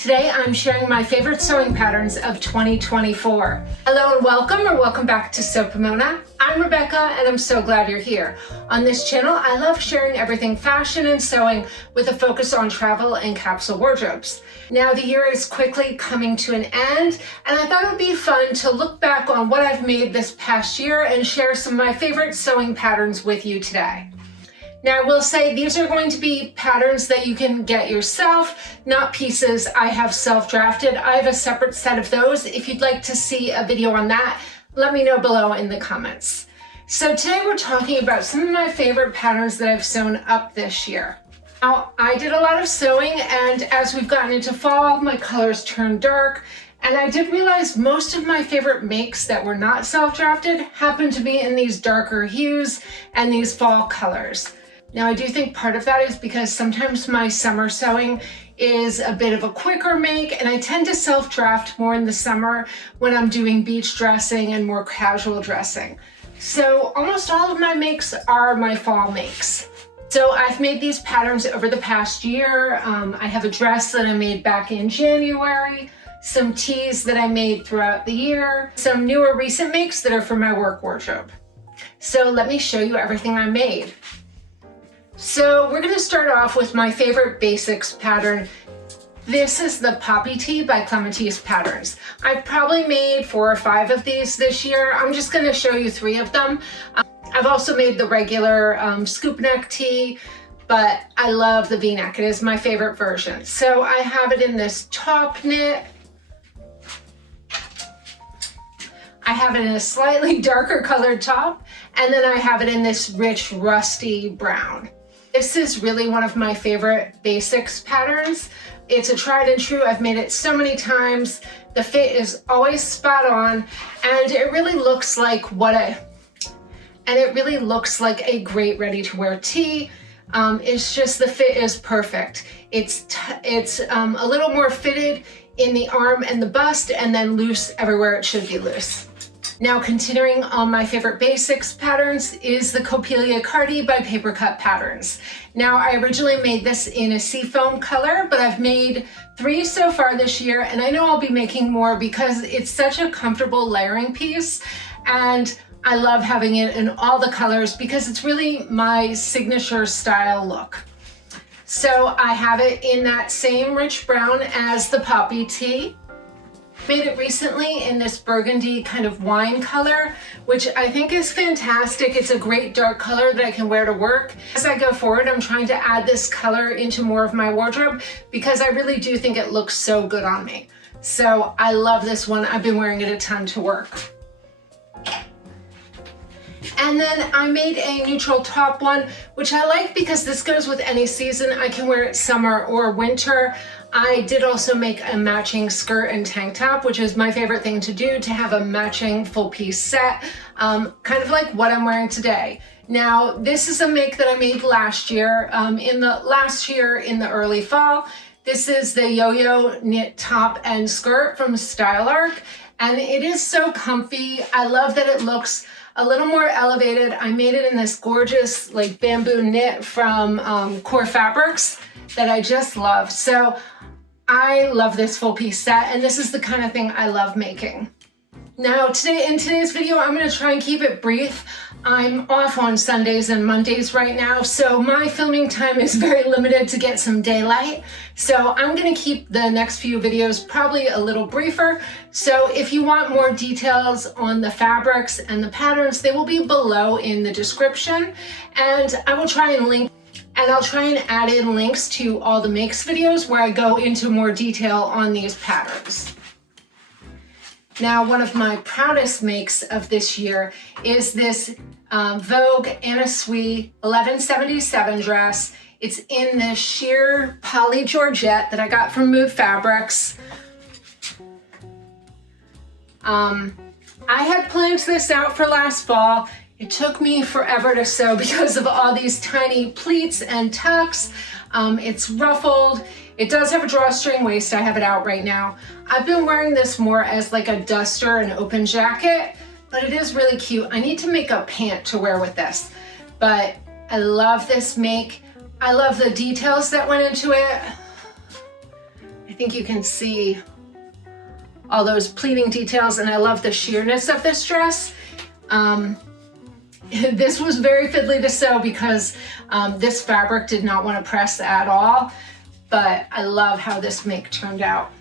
Today I'm sharing my favorite sewing patterns of 2024. Hello and welcome, or welcome back to Sew Pomona. I'm Rebecca and I'm so glad you're here. On this channel, I love sharing everything fashion and sewing with a focus on travel and capsule wardrobes. Now the year is quickly coming to an end, and I thought it would be fun to look back on what I've made this past year and share some of my favorite sewing patterns with you today. Now I will say these are going to be patterns that you can get yourself, not pieces I have self-drafted. I have a separate set of those. If you'd like to see a video on that, let me know below in the comments. So today we're talking about some of my favorite patterns that I've sewn up this year. Now I did a lot of sewing, and as we've gotten into fall, my colors turned dark. And I did realize most of my favorite makes that were not self-drafted happen to be in these darker hues and these fall colors. Now I do think part of that is because sometimes my summer sewing is a bit of a quicker make, and I tend to self-draft more in the summer when I'm doing beach dressing and more casual dressing. So almost all of my makes are my fall makes. So I've made these patterns over the past year. I have a dress that I made back in January, some tees that I made throughout the year, some newer recent makes that are for my work wardrobe. So let me show you everything I made. So we're going to start off with my favorite basics pattern. This is the Poppy Tee by Clematisse patterns. I've probably made 4 or 5 of these this year. I'm just going to show you 3 of them. I've also made the regular scoop neck tee, but I love the V-neck. It is my favorite version. So I have it in this top knit. I have it in a slightly darker colored top, and then I have it in this rich rusty brown. This is really one of my favorite basics patterns. It's a tried and true. I've made it so many times. The fit is always spot on, and it really looks like a great ready to wear tee. It's just the fit is perfect. It's a little more fitted in the arm and the bust, and then loose everywhere it should be loose. Now, continuing on my favorite basics patterns is the Coppelia Cardi by Papercut patterns. Now, I originally made this in a seafoam color, but I've made 3 so far this year, and I know I'll be making more because it's such a comfortable layering piece, and I love having it in all the colors because it's really my signature style look. So I have it in that same rich brown as the Poppy Tee. Made it recently in this burgundy kind of wine color, which I think is fantastic. It's a great dark color that I can wear to work. As I go forward, I'm trying to add this color into more of my wardrobe because I really do think it looks so good on me. So I love this one. I've been wearing it a ton to work. And then I made a neutral top one, which I like because this goes with any season. I can wear it summer or winter. I did also make a matching skirt and tank top, which is my favorite thing to do, to have a matching full piece set, kind of like what I'm wearing today. Now, this is a make that I made last year, in the early fall. This is the yo-yo knit top and skirt from Style Arc, and it is so comfy. I love that it looks a little more elevated. I made it in this gorgeous like bamboo knit from Core Fabrics that I just love. So I love this full piece set, and this is the kind of thing I love making. Now in today's video, I'm going to try and keep it brief. I'm off on Sundays and Mondays right now, so my filming time is very limited to get some daylight. So I'm going to keep the next few videos probably a little briefer. So if you want more details on the fabrics and the patterns, they will be below in the description, and I'll try and add in links to all the makes videos where I go into more detail on these patterns. Now, one of my proudest makes of this year is this Vogue Anna Sui 1177 dress. It's in this sheer poly Georgette that I got from Mood Fabrics. I had planned this out for last fall. It took me forever to sew because of all these tiny pleats and tucks. It's ruffled. It does have a drawstring waist. I have it out right now. I've been wearing this more as like a duster and open jacket, but it is really cute. I need to make a pant to wear with this, but I love this make. I love the details that went into it. think you can see all those pleating details, and I love the sheerness of this dress. This was very fiddly to sew because this fabric did not want to press at all, but I love how this make turned out.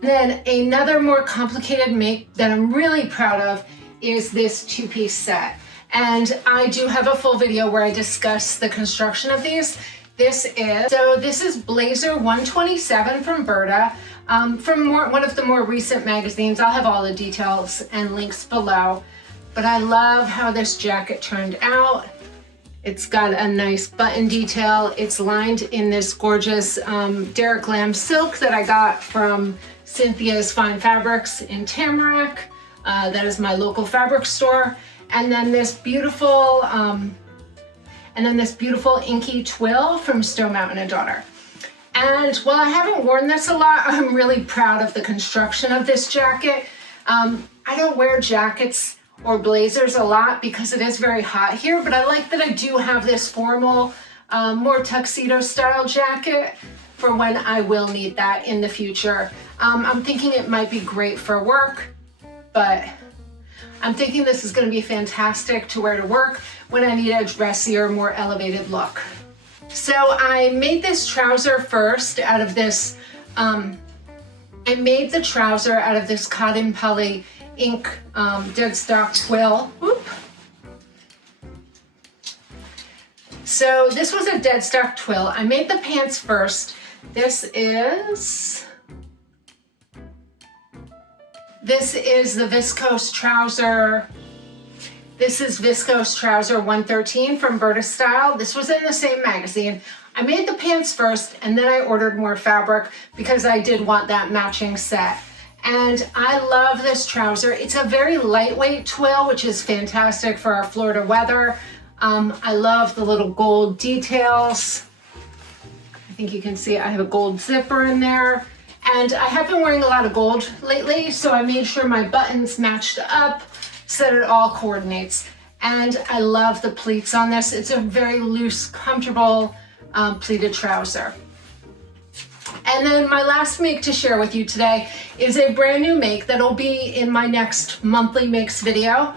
And then another more complicated make that I'm really proud of is this two-piece set. And I do have a full video where I discuss the construction of these. This is Blazer 127 from Burda, from one of the more recent magazines. I'll have all the details and links below. But I love how this jacket turned out. It's got a nice button detail. It's lined in this gorgeous Derek Lam silk that I got from Cynthia's Fine Fabrics in Tamarack. That is my local fabric store. And then this beautiful, inky twill from Stonemountain and Daughter. And while I haven't worn this a lot, I'm really proud of the construction of this jacket. I don't wear jackets or blazers a lot because it is very hot here, but I like that I do have this formal, more tuxedo style jacket for when I will need that in the future. I'm thinking it might be great for work, but I'm thinking this is going to be fantastic to wear to work when I need a dressier, more elevated look. So I made this trouser first out of this, I made the trouser out of this cotton poly ink Deadstock Twill. Whoop. So this was a Deadstock Twill. I made the pants first. This is the Viscose trouser. This is Viscose trouser 113 from Burda Style. This was in the same magazine. I made the pants first and then I ordered more fabric because I did want that matching set. And I love this trouser. It's a very lightweight twill, which is fantastic for our Florida weather. I love the little gold details. I think you can see I have a gold zipper in there. And I have been wearing a lot of gold lately, so I made sure my buttons matched up so that it all coordinates. And I love the pleats on this. It's a very loose, comfortable pleated trouser. And then my last make to share with you today is a brand new make that'll be in my next monthly makes video.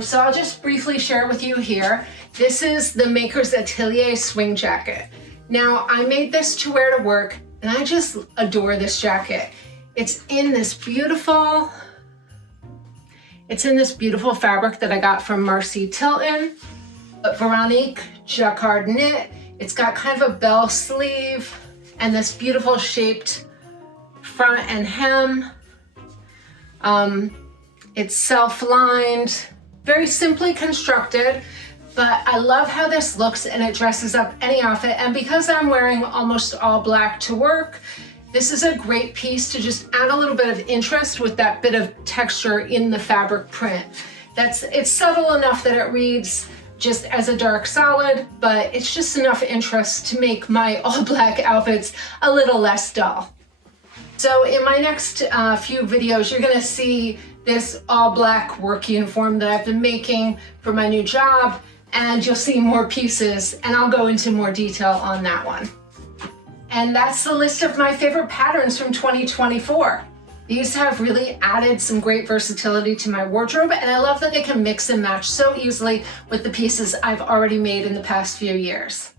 So I'll just briefly share it with you here. This is the Maker's Atelier swing jacket. Now I made this to wear to work and I just adore this jacket. It's in this beautiful fabric that I got from Marcy Tilton, Veronique Jacquard knit. It's got kind of a bell sleeve and this beautiful shaped front and hem. It's self-lined, very simply constructed, but I love how this looks and it dresses up any outfit. And because I'm wearing almost all black to work, this is a great piece to just add a little bit of interest with that bit of texture in the fabric print. It's subtle enough that it reads just as a dark solid, but it's just enough interest to make my all black outfits a little less dull. So in my next few videos, you're gonna see this all black work uniform that I've been making for my new job, and you'll see more pieces, and I'll go into more detail on that one. And that's the list of my favorite patterns from 2024. These have really added some great versatility to my wardrobe, and I love that they can mix and match so easily with the pieces I've already made in the past few years.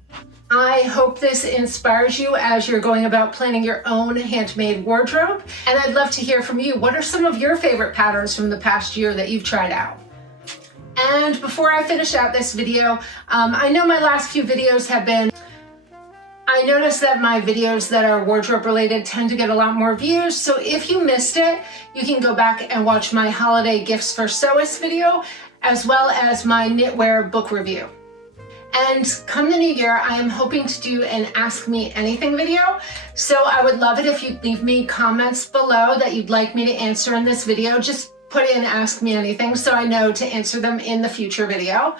I hope this inspires you as you're going about planning your own handmade wardrobe, and I'd love to hear from you. What are some of your favorite patterns from the past year that you've tried out? And before I finish out this video, I know my last few videos have been, I noticed that my videos that are wardrobe related tend to get a lot more views, so if you missed it, you can go back and watch my holiday gifts for sewist video, as well as my knitwear book review. And come the new year, I am hoping to do an Ask Me Anything video, so I would love it if you'd leave me comments below that you'd like me to answer in this video. Just put in Ask Me Anything so I know to answer them in the future video.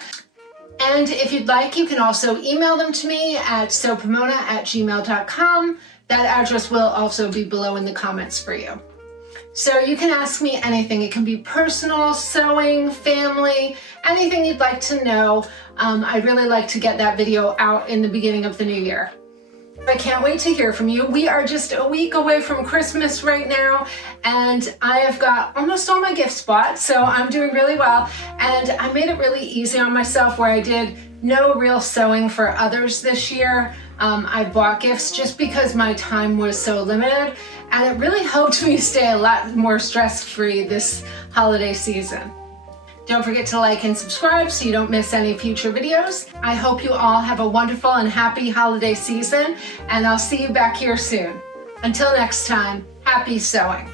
And if you'd like, you can also email them to me at sopomona@gmail.com. That address will also be below in the comments for you. So you can ask me anything. It can be personal, sewing, family, anything you'd like to know. I'd really like to get that video out in the beginning of the new year. I can't wait to hear from you. We are just a week away from Christmas right now, and I have got almost all my gifts bought, so I'm doing really well. And I made it really easy on myself where I did no real sewing for others this year. I bought gifts just because my time was so limited, and it really helped me stay a lot more stress-free this holiday season. Don't forget to like and subscribe so you don't miss any future videos. I hope you all have a wonderful and happy holiday season, and I'll see you back here soon. Until next time, happy sewing.